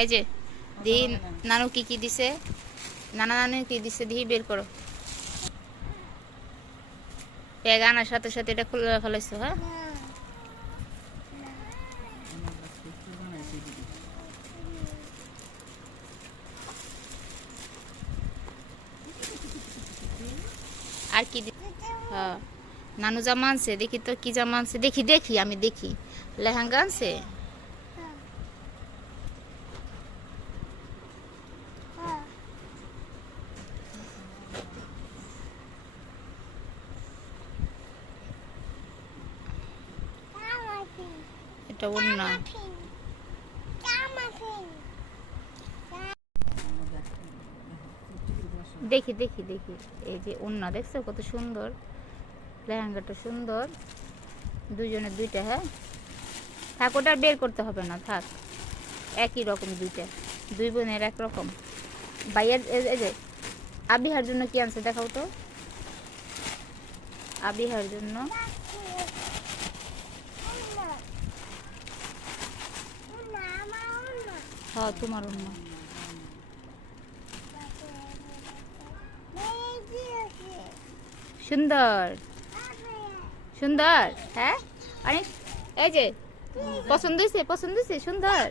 এই যে দিহি নানু কি কি দিছে, নানা নানু কি দিছে দিহি বের করো। ব্যাগ আনার সাথে সাথে এটা খুলে ফেলাইছো। হ্যাঁ আর কি হ্যাঁ নানু জামা আনছে, দেখি তো কি জামা আনছে, দেখি দেখি আমি দেখি। লেহেঙ্গা আনছে। এটা ওন্না। দেখি দেখি দেখি এই যে ওন্না দেখছো কত সুন্দর, লেহেঙ্গাটা সুন্দর, দুজনের দুইটা। হ্যাঁ থাক, ওটা বের করতে হবে না, থাক একই রকম দুইটা, দুই বোনের একরকম। ভাইয়ের এই যে আবিহার জন্য কি আনছে দেখাও তো, আবিহার জন্য হ্যাঁ তোমার অন্য সুন্দর সুন্দর। হ্যাঁ অনেক এই যে পছন্দ হয়েছে, পছন্দ হয়েছে, সুন্দর।